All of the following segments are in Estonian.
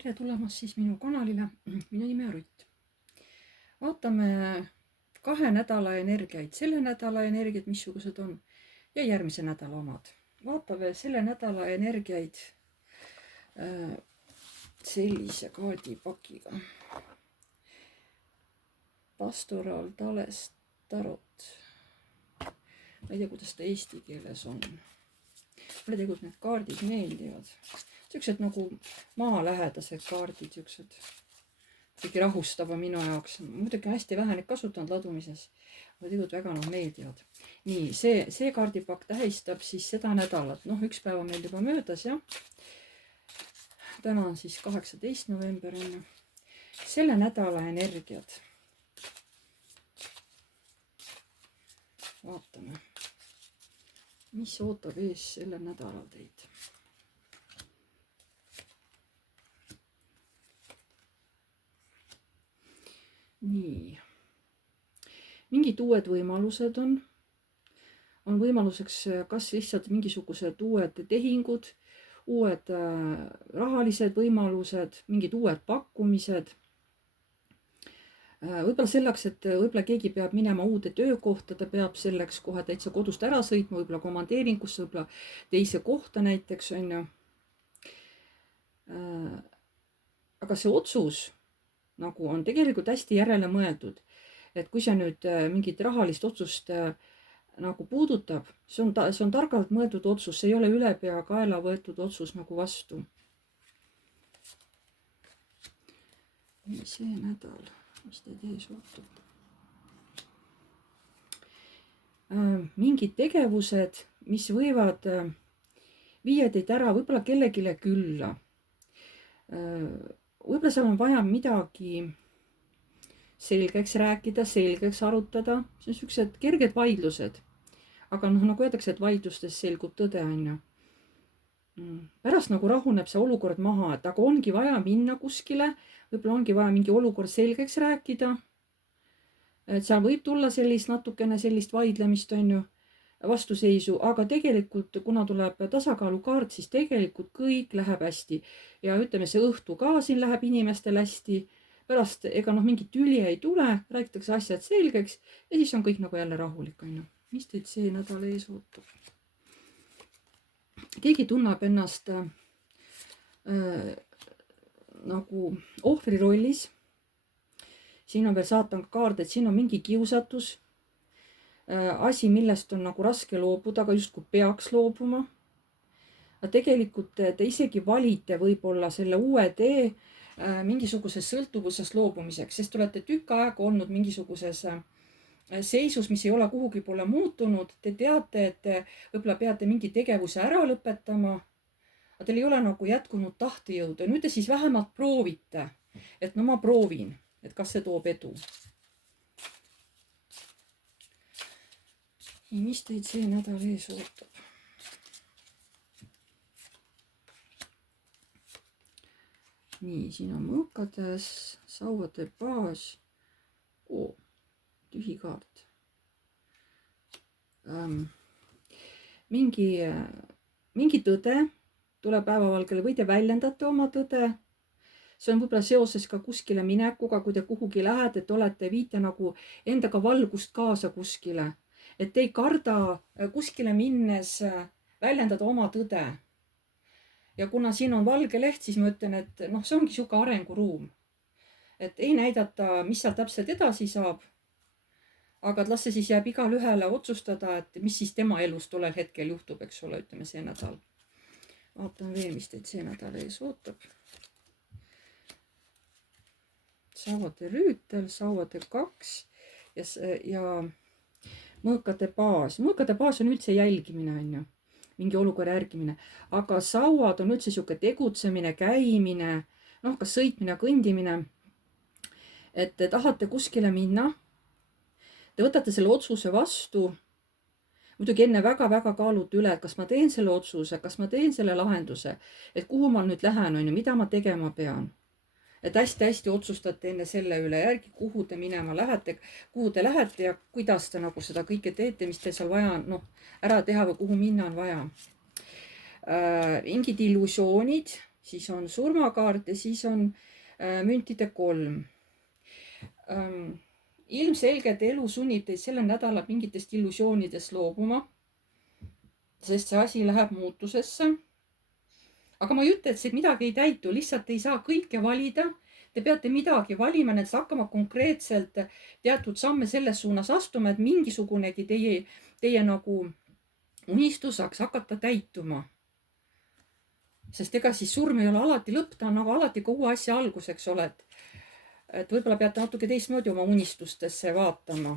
Tere tulemast siis minu kanalile. Minu nimi on Rutt. Vaatame 2 nädala energiaid, selle nädala energiaid, missugused on, ja järgmise nädala omad. Vaatame selle nädala energiaid sellise kaardipakiga. Pastoral Tales Tarot. Ma ei tea, kuidas ta eesti keeles on. Mulle tegelikult need kaardid meeldivad. Siuksed nagu maalähedased kaardid, siuksed kuidagi rahustava minu jaoks. Muidugi hästi vähe neid kasutanud ladumises, aga tegelikult väga meeldivad. Nii, see kaardipakk tähistab siis seda nädalat. Üks päev on meil juba möödas, jah. Täna on siis 18. november. Selle nädala energiad. Vaatame, mis ootab ees selle nädalal teid. Nii. Mingid uued võimalused on võimaluseks kas lihtsalt mingisugused uued tehingud, uued rahalised võimalused, mingid uued pakkumised. Võib-olla selleks, et võib-olla keegi peab minema uude töökohta, ta peab selleks kohe täitsa kodust ära sõitma, võib-olla komandeeringusse, võib-olla teise kohta näiteks on ju. Aga see otsus nagu on tegelikult hästi järele mõeldud, et kui see nüüd mingit rahalist otsust nagu puudutab, see on targalt mõeldud otsus, see ei ole ülepeakaela võetud otsus nagu vastu. See nädal, mis teid ees ootab? Mingid tegevused, mis võivad viia teid ära võib-olla kellegile külla. Võib-olla seal on vaja midagi selgeks rääkida, selgeks arutada. See on sellised kerged vaidlused. Aga nagu öeldakse, et vaidlustes selgub tõde, on ju. Pärast nagu rahuneb see olukord maha, et aga ongi vaja minna kuskile, võib-olla ongi vaja mingi olukord selgeks rääkida. Et seal võib tulla natukene sellist vaidlemist, on ju, vastuseisu, aga tegelikult, kuna tuleb tasakaalukaart, siis tegelikult kõik läheb hästi. Ja ütleme, see õhtu ka siin läheb inimestel hästi. Pärast ega mingit tüli ei tule, räägitakse asjad selgeks ja siis on kõik nagu jälle rahulik, on ju. Mis teid see nädal ees ootab? Keegi tunneb ennast nagu ohvri rollis. Siin on veel saatan kaard, et siin on mingi kiusatus. Asi, millest on nagu raske loobuda, aga justkui peaks loobuma. Aga tegelikult te isegi valite võib-olla selle uue tee mingisuguses sõltuvuses loobumiseks, sest olete tükk aega olnud mingisuguses seisus, mis ei ole kuhugi poole muutunud. Te teate, et te võib-olla peate mingi tegevuse ära lõpetama, aga teil ei ole nagu jätkunud tahtejõudu. Nüüd te siis vähemalt proovite, et ma proovin, et kas see toob edu. Mis teid see nädal ees ootab? Nii, siin on mõõkades, sauade baas. Tühi kaart. Mingi tõde tuleb päevavalgele või te väljendate oma tõde. See on võib-olla seoses ka kuskile minekuga, kui te kuhugi lähete, et olete viite nagu endaga valgust kaasa kuskile. Et te ei karda kuskile minnes väljendada oma tõde. Ja kuna siin on valge leht, siis ma ütlen, et see ongi siuke arenguruum. Et ei näidata, mis seal täpselt edasi saab. Aga las see siis jääb igal ühele otsustada, et mis siis tema elus tollel hetkel juhtub, eks ole, ütleme see nädal. Vaatame veel, mis teid see nädal ees ootab. Sauade rüütel, sauade 2 ja mõõkade baas. Mõõkade baas on üldse jälgimine, on ju. Mingi olukorra järgimine. Aga sauad on üldse siuke tegutsemine, käimine, kas sõitmine, kõndimine. Et te tahate kuskile minna. Te võtate selle otsuse vastu. Muidugi enne väga-väga kaalute üle, et kas ma teen selle otsuse, kas ma teen selle lahenduse, et kuhu ma nüüd lähen, on ju, mida ma tegema pean. Et hästi-hästi otsustate enne selle üle järgi, kuhu te minema lähete, kuhu te lähete ja kuidas te nagu seda kõike teete, mis te seal vaja ära teha või kuhu minna on vaja. Mingid illusioonid siis on surmakaart ja siis on müntide 3. Ilmselgelt elu sunnib teid sellel nädalal mingitest illusioonidest loobuma, sest see asi läheb muutusesse. Aga ma ei ütle, et see midagi ei täitu, lihtsalt ei saa kõike valida. Te peate midagi valima, näiteks hakkama konkreetselt teatud samme selles suunas astuma, et mingisugunegi teie nagu unistus saaks hakata täituma. Sest ega siis surm ei ole alati lõpp, ta on nagu alati ka uue asja algus, eks ole. Et võib-olla peate natuke teistmoodi oma unistustesse vaatama.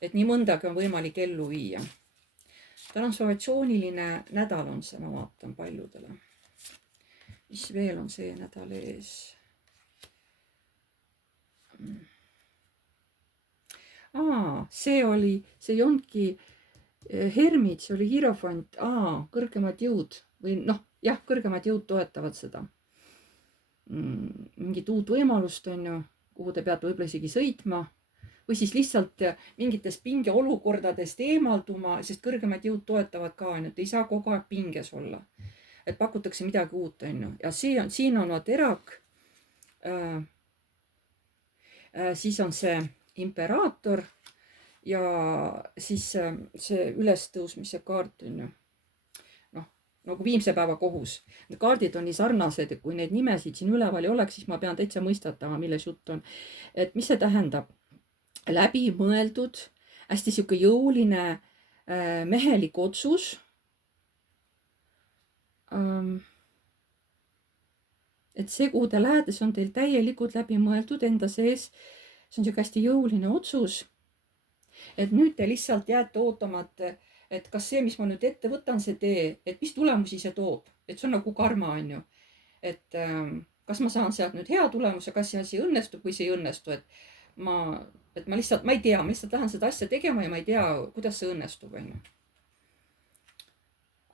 Et nii mõndagi on võimalik ellu viia. Transformatsiooniline nädal on see, ma vaatan paljudele. Mis veel on see nädal ees? See ei olnudki hermid, see oli hierofant. Kõrgemad jõud või kõrgemad jõud toetavad seda. Mingit uut võimalust on ju, kuhu te peate võib-olla isegi sõitma või siis lihtsalt mingitest pingeolukordadest eemalduma, sest kõrgemad jõud toetavad ka, on ju, et ei saa kogu aeg pinges olla. Et pakutakse midagi uut, on ju. Ja siin on terak. Siis on see imperaator ja siis see ülestõusmise kaart on ju. Nagu viimse päeva kohus. Need kaardid on nii sarnased, et kui neid nimesid siin üleval ei oleks, siis ma pean täitsa mõistatama, milles jutt on. Et mis see tähendab? Läbimõeldud, hästi sihuke jõuline mehelik otsus. Et see, kuhu te lähete, see on teil täielikult läbimõeldud enda sees. See on sihuke hästi jõuline otsus. Et nüüd te lihtsalt jääte ootama, et kas see, mis ma nüüd ette võtan, see tee, et mis tulemusi see toob. Et see on nagu karma, on ju. Et kas ma saan sealt nüüd hea tulemuse, kas see asi õnnestub või see ei õnnestu. Et ma lihtsalt, ma ei tea, ma lihtsalt lähen seda asja tegema ja ma ei tea, kuidas see õnnestub, on ju.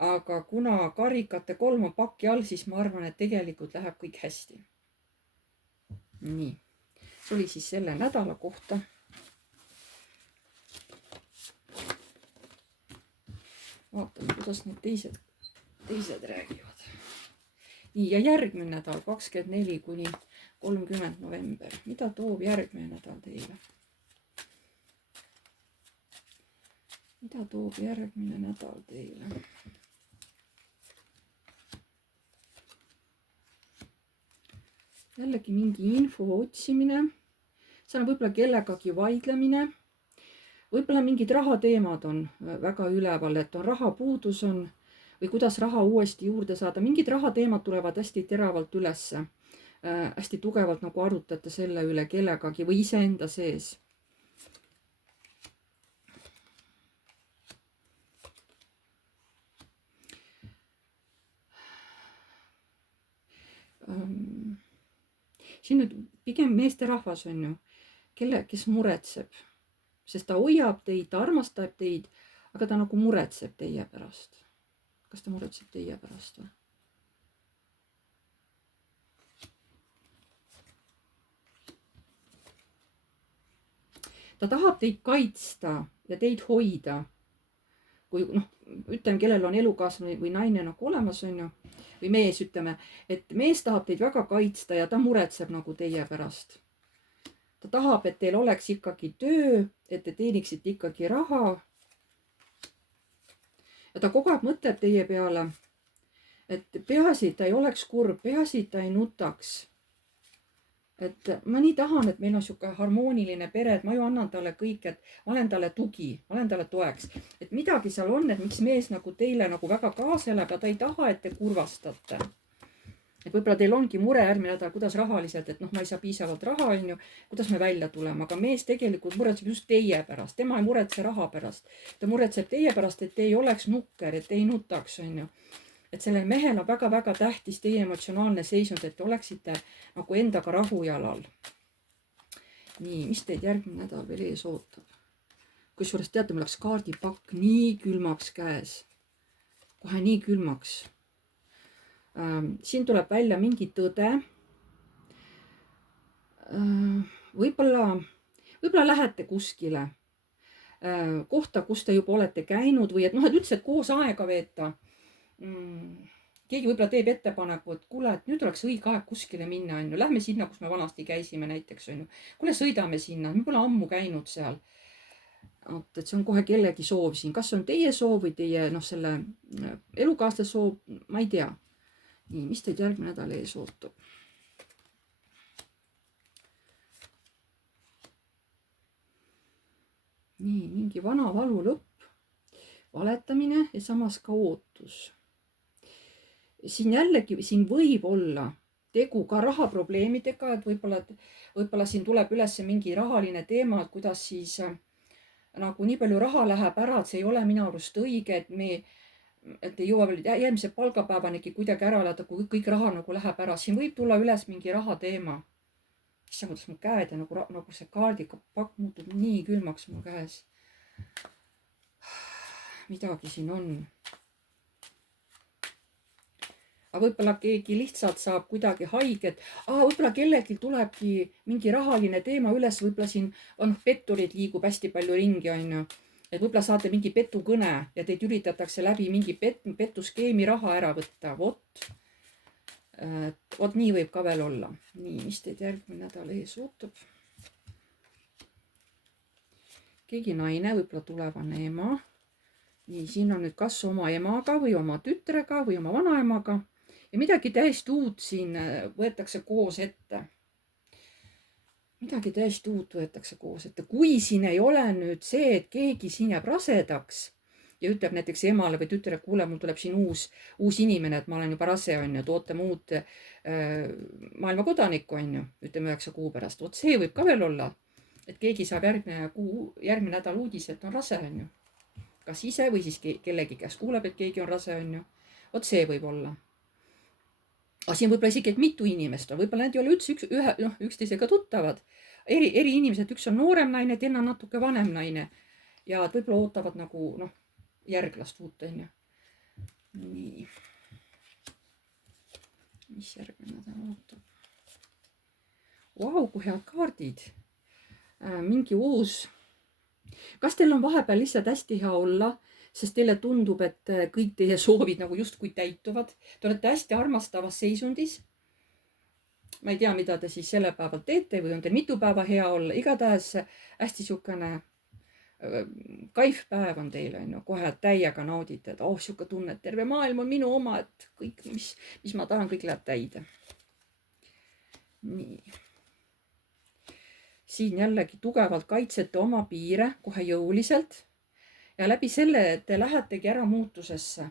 Aga kuna karikate 3 on paki all, siis ma arvan, et tegelikult läheb kõik hästi. Nii. See oli siis selle nädala kohta. Vaatame, kuidas need teised räägivad. Nii, ja järgmine nädal, 24 kuni 30 november. Mida toob järgmine nädal teile? Mida toob järgmine nädal teile? Jällegi mingi info otsimine. See on võib-olla kellegagi vaidlemine. Võib-olla mingid rahateemad on väga üleval, et on rahapuudus on või kuidas raha uuesti juurde saada. Mingid rahateemad tulevad hästi teravalt ülesse. Hästi tugevalt nagu arutate selle üle kellegagi või iseenda sees. Siin nüüd pigem meesterahvas on ju, kes muretseb. Sest ta hoiab teid, ta armastab teid, aga ta nagu muretseb teie pärast. Kas ta muretseb teie pärast või? Ta tahab teid kaitsta ja teid hoida. Kui ütleme, kellel on elukaaslane või naine nagu olemas on ju, või mees ütleme, et mees tahab teid väga kaitsta ja ta muretseb nagu teie pärast. Ta tahab, et teil oleks ikkagi töö, et te teeniksite ikkagi raha. Ja ta kogu aeg mõtleb teie peale, et peaasi, et ta ei oleks kurb, peaasi, et ta ei nutaks. Et ma nii tahan, et meil on sihuke harmooniline pere, et ma ju annan talle kõik, et ma olen talle tugi, ma olen talle toeks. Et midagi seal on, et miks mees nagu teile nagu väga kaasa elab ja ta ei taha, et te kurvastate. Et võib-olla teil ongi mure järgmine nädal, kuidas rahaliselt, et ma ei saa piisavalt raha, on ju, kuidas me välja tuleme. Aga mees tegelikult muretseb just teie pärast. Tema ei muretse raha pärast. Ta muretseb teie pärast, et te ei oleks nukker, et te ei nutaks, on ju. Et sellel mehel on väga-väga tähtis teie emotsionaalne seisund, et te oleksite nagu endaga rahujalal. Nii, mis teid järgmine nädal veel ees ootab? Kusjuures teate, mul läks kaardipakk nii külmaks käes. Kohe nii külmaks. Siin tuleb välja mingi tõde. Võib-olla lähete kuskile kohta, kus te juba olete käinud või et üldse, et koos aega veeta. keegi võib-olla teeb ettepaneku, et kuule, et nüüd oleks õige aeg kuskile minna, on ju. Lähme sinna, kus me vanasti käisime näiteks, on ju. Kuule, sõidame sinna, me pole ammu käinud seal. Et see on kohe kellegi soov siin. Kas see on teie soov või teie, selle elukaaslase soov? Ma ei tea. Nii, mis teid järgmine nädal ees ootab? Nii, mingi vana valu lõpp, valetamine ja samas ka ootus. Siin jällegi, siin võib olla tegu ka rahaprobleemidega, et võib-olla siin tuleb üles mingi rahaline teema, et kuidas siis nagu nii palju raha läheb ära, et see ei ole minu arust õige, et ei jõua veel järgmise palgapäevanigi kuidagi ära elada, kui kõik raha nagu läheb ära. Siin võib tulla üles mingi raha teema. Issand, kuidas mu käed ja nagu see kaardipakk muutub nii külmaks mu käes. Midagi siin on. Aga võib-olla keegi lihtsalt saab kuidagi haiget. Võib-olla kellelgi tulebki mingi rahaline teema üles, võib-olla siin petturid liigub hästi palju ringi, on ju. Et võib-olla saate mingi petukõne ja teid üritatakse läbi mingi petuskeemi raha ära võtta. Vot nii võib ka veel olla. Nii, mis teid järgmine nädal ees ootab? Keegi naine, võib-olla tulevane ema. Nii, siin on nüüd kas oma emaga või oma tütrega või oma vanaemaga. Ja midagi täiesti uut siin võetakse koos ette. Midagi täiesti uut võetakse koos ette. Kui siin ei ole nüüd see, et keegi siin jääb rasedaks ja ütleb näiteks emale või tütrele, kuule, mul tuleb siin uus inimene, et ma olen juba rase, on ju, et ootame uut maailma kodanikku, on ju, ütleme 9 kuu pärast. Vot see võib ka veel olla, et keegi saab järgmine nädal uudise, et on rase, on ju. Kas ise või siis kellegi käest kuuleb, et keegi on rase, on ju. Vot see võib olla. Aga siin võib-olla isegi, et mitu inimest on. Võib-olla need ei ole üldse üksteisega tuttavad. Eri inimesed, üks on noorem naine, teine on natuke vanem naine. Ja võib-olla ootavad nagu järglast uut, on ju. Nii. Mis järgmine nädal ootab? Vau, kui head kaardid. Mingi uus. Kas teil on vahepeal lihtsalt hästi hea olla? Sest teile tundub, et kõik teie soovid nagu justkui täituvad. Te olete hästi armastavas seisundis. Ma ei tea, mida te siis selle päeval teete või on teil mitu päeva hea olla. Igatahes hästi sihukene kaif päev on teil, on ju. Kohe täiega naudite, et sihuke tunne, et terve maailm on minu oma, et kõik, mis ma tahan, kõik läheb täide. Nii. Siin jällegi tugevalt kaitsete oma piire kohe jõuliselt. Ja läbi selle, et te lähetegi ära muutusesse.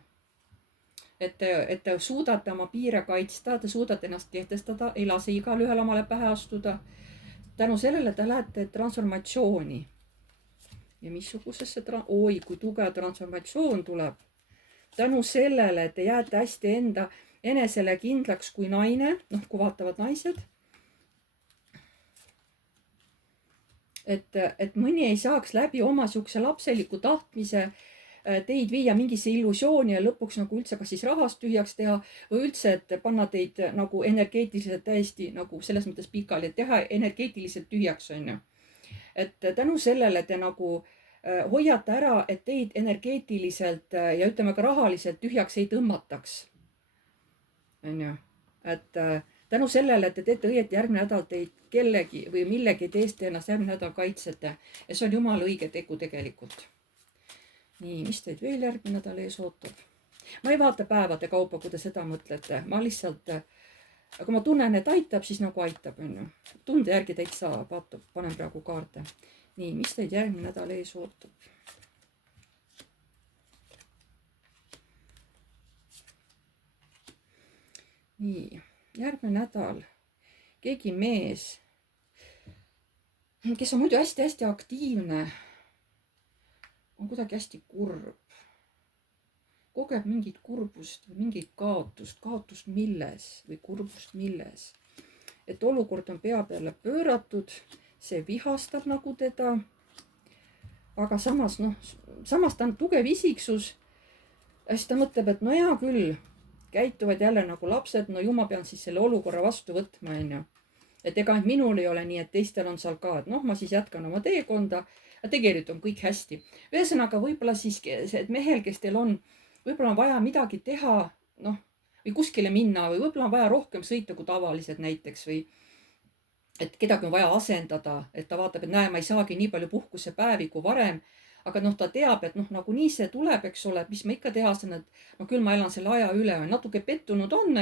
Et te suudate oma piire kaitsta, te suudate ennast kehtestada, ei lase igal ühel omale pähe astuda. Tänu sellele te lähete transformatsiooni. Ja missugusesse oi, kui tugev transformatsioon tuleb. Tänu sellele, et te jääte hästi enesele kindlaks kui naine, kui vaatavad naised. Et mõni ei saaks läbi oma sihukese lapseliku tahtmise teid viia mingisse illusiooni ja lõpuks nagu üldse kas siis rahast tühjaks teha või üldse, et panna teid nagu energeetiliselt täiesti nagu selles mõttes pikali, et teha energeetiliselt tühjaks, on ju. Et tänu sellele te nagu hoiate ära, et teid energeetiliselt ja ütleme ka rahaliselt tühjaks ei tõmmataks. On ju, et tänu sellele, et te teete õieti järgmine nädal teid kellegi või millegi teist ennast järgmine nädal kaitsete. Ja see on jumala õige tegu tegelikult. Nii, mis teid veel järgmine nädal ees ootab? Ma ei vaata päevade kaupa, kui te seda mõtlete. Ma lihtsalt, kui ma tunnen, et aitab, siis nagu aitab, on ju. Tunde järgi täitsa vaatab, panen praegu kaarte. Nii, mis teid järgmine nädal ees ootab? Nii, järgmine nädal keegi mees, kes on muidu hästi-hästi aktiivne, on kuidagi hästi kurb. Kogeb mingit kurbust või mingit kaotust milles või kurbust milles. Et olukord on pea peale pööratud, see vihastab nagu teda. Aga samas ta on tugev isiksus. Ja siis ta mõtleb, et no hea küll, käituvad jälle nagu lapsed, ju ma pean siis selle olukorra vastu võtma, on ju. Et ega minul ei ole nii, et teistel on seal ka, et ma siis jätkan oma teekonda ja tegelikult on kõik hästi. Ühesõnaga võib-olla siis, et mehel, kes teil on, võib-olla on vaja midagi teha, või kuskile minna või võib-olla on vaja rohkem sõita kui tavaliselt näiteks või et kedagi on vaja asendada, et ta vaatab, et näe, ma ei saagi nii palju puhkusepäevi kui varem. Aga noh, ta teab, et noh, nagunii see tuleb, eks ole, et mis ma ikka teha saan, et no küll ma elan selle aja üle, natuke pettunud on,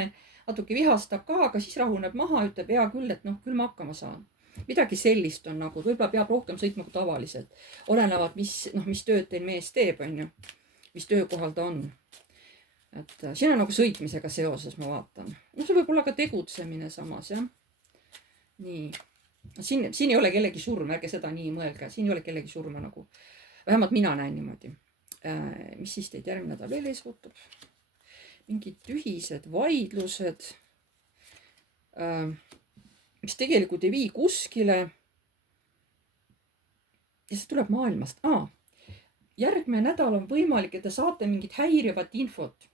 natuke vihastab ka, aga siis rahuneb maha, ütleb hea küll, et noh, küll ma hakkama saan. Midagi sellist on nagu, võib-olla peab rohkem sõitma kui tavaliselt. Olenevalt, mis tööd teil mees teeb, on ju, mis töökohal ta on. Et siin on nagu sõitmisega seoses, ma vaatan. No see võib olla ka tegutsemine samas, jah. Nii. Siin ei ole kellegi surm, ärge seda nii mõelge. Siin ei ole kellegi surma nagu. Vähemalt mina näen niimoodi. Mis siis teid järgmine nädal veel ees ootab? Mingid tühised vaidlused, mis tegelikult ei vii kuskile. Ja see tuleb maailmast. Järgmine nädal on võimalik, et te saate mingit häirivat infot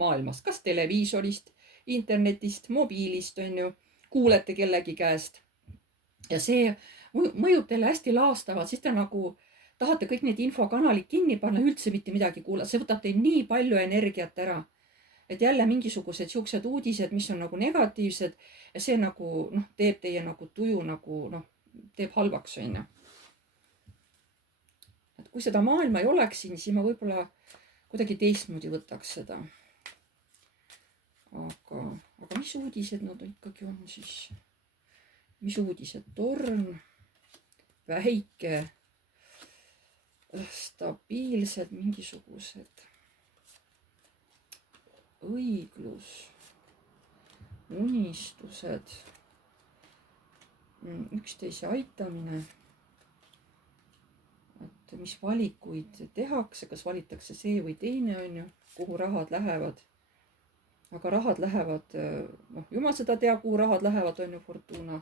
maailmast. Kas televiisorist, internetist, mobiilist, on ju, kuulete kellegi käest. Ja see mõjub teile hästi laastavalt, siis te nagu tahate kõik need infokanalid kinni panna, üldse mitte midagi kuulata. See võtab teil nii palju energiat ära. Et jälle mingisugused siuksed uudised, mis on nagu negatiivsed ja see nagu teeb teie nagu tuju nagu teeb halvaks, on ju. Et kui seda maailma ei oleks siin, siis ma võib-olla kuidagi teistmoodi võtaks seda. Aga mis uudised nad ikkagi on siis? Mis uudised? Torm, väike, stabiilsed mingisugused, õiglus, unistused, üksteise aitamine, et mis valikuid tehakse, kas valitakse see või teine, on ju, kuhu rahad lähevad. Aga rahad lähevad, jumal seda teab, kuhu rahad lähevad, on ju, Fortuna.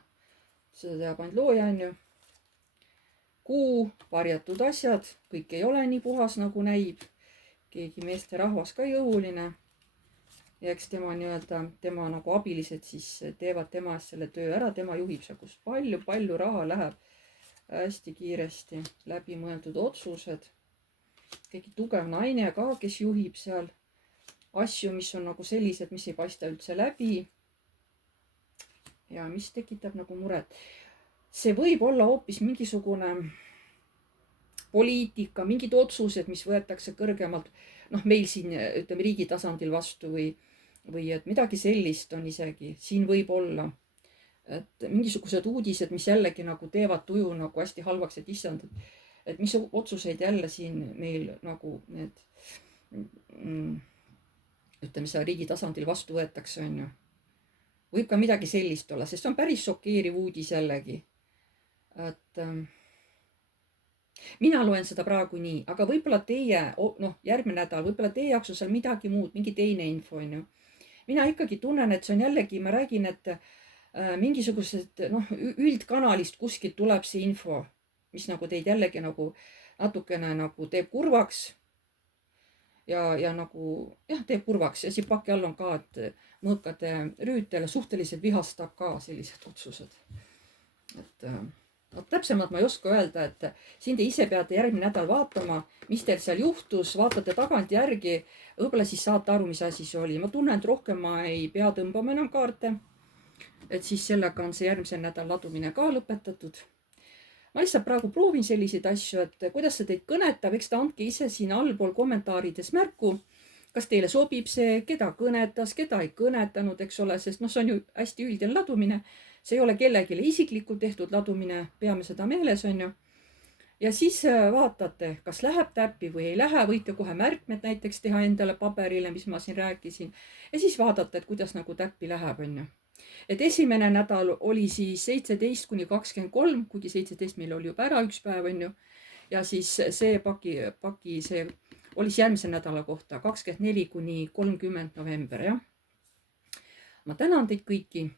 Seda teab ainult looja, on ju. Kuu, varjatud asjad, kõik ei ole nii puhas nagu näib. Keegi meeste rahvas ka jõuline. Ja eks tema nagu abilised siis teevad tema eest selle töö ära, tema juhib seal, kus palju raha läheb hästi kiiresti, läbimõeldud otsused. Keegi tugev naine ka, kes juhib seal asju, mis on nagu sellised, mis ei paista üldse läbi. Ja mis tekitab nagu muret. See võib olla hoopis mingisugune poliitika, mingid otsused, mis võetakse kõrgemalt, meil siin, ütleme, riigi tasandil vastu või et midagi sellist on isegi. Siin võib olla, et mingisugused uudised, mis jällegi nagu teevad tuju nagu hästi halvaks, et issand, et mis otsuseid jälle siin meil nagu need, ütleme, seda riigi tasandil vastu võetakse, on ju. Võib ka midagi sellist olla, sest see on päris šokeeriv uudis jällegi. Et mina loen seda praegu nii, aga võib-olla teie, järgmine nädal, võib-olla teie jaoks on seal midagi muud, mingi teine info, on ju. Mina ikkagi tunnen, et see on jällegi, ma räägin, et mingisugused, üldkanalist kuskilt tuleb see info, mis nagu teid jällegi nagu natukene nagu teeb kurvaks. Ja nagu, teeb kurvaks ja siin paki all on ka, et mõõkade rüütele suhteliselt vihastab ka sellised otsused. Et täpsemalt ma ei oska öelda, et siin te ise peate järgmine nädal vaatama, mis teil seal juhtus, vaatate tagant järgi, võib-olla siis saate aru, mis asi see oli. Ma tunnen, et rohkem ma ei pea tõmbama enam kaarte, et siis sellega on see järgmisel nädal ladumine ka lõpetatud. Ma lihtsalt praegu proovin selliseid asju, et kuidas see teid kõnetab, eks ta andke ise siin allpool kommentaarides märku, kas teile sobib see, keda kõnetas, keda ei kõnetanud, eks ole, sest see on ju hästi üldine ladumine. See ei ole kellelegi isiklikult tehtud ladumine, peame seda meeles, on ju. Ja siis vaatate, kas läheb täppi või ei lähe, võite kohe märkmed näiteks teha endale paberile, mis ma siin rääkisin. Ja siis vaadata, et kuidas nagu täppi läheb, on ju. Et esimene nädal oli siis 17–23, kuigi 17 meil oli juba ära üks päev, on ju. Ja siis see paki see oli siis järgmise nädala kohta 24–30 november, jah. Ma tänan teid kõiki.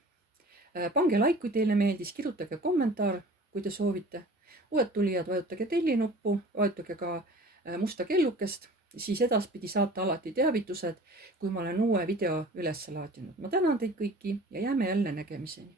Pange like, kui teile meeldis, kirjutage kommentaar, kui te soovite. Uued tulijad, vajutage tellinuppu, vajutage ka musta kellukest, siis edaspidi saate alati teavitused, kui ma olen uue video üles laadinud. Ma tänan teid kõiki ja jääme jälle nägemiseni.